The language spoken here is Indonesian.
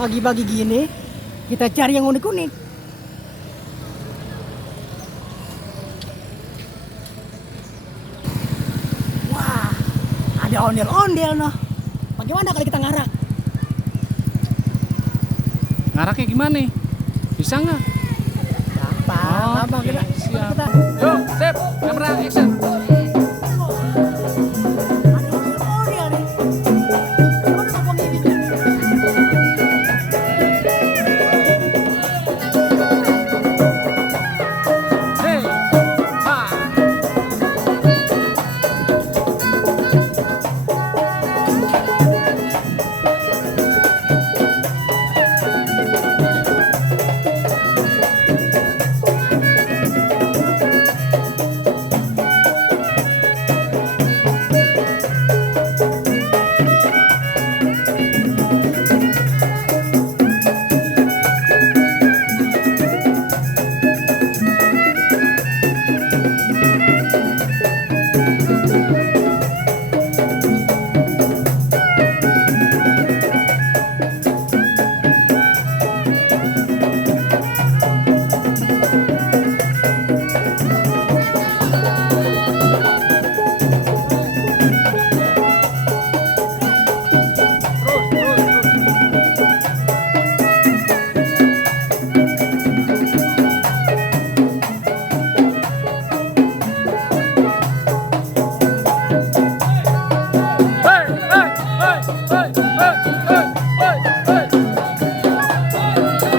Pagi-pagi gini kita cari yang unik-unik. Wah, ada ondel-ondel noh. Bagaimana kalau kita ngarak? Ngaraknya gimana nih? Bisa nggak? Gampang kita. Siap. kita Yuk, sip, kamera action. ada ondel-ondel nih. Gimana mau pengirimnya? Hey, ha.